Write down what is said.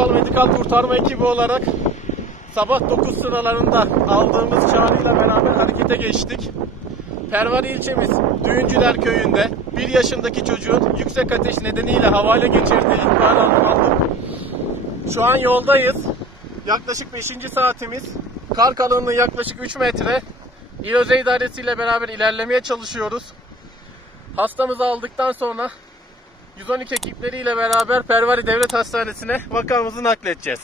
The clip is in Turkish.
Ulusal Medikal Kurtarma Ekibi olarak sabah 9 sıralarında aldığımız çağrıyla beraber harekete geçtik. Pervari ilçemiz Düğüncüler Köyü'nde 1 yaşındaki çocuğun yüksek ateş nedeniyle havale geçirdiği ihbarı aldık. Şu an yoldayız. Yaklaşık 5. saatimiz. Kar kalınlığı yaklaşık 3 metre. İl Özel İdaresi ile beraber ilerlemeye çalışıyoruz. Hastamızı aldıktan sonra 112 ekipleriyle beraber Pervari Devlet Hastanesi'ne vakamızı nakledeceğiz.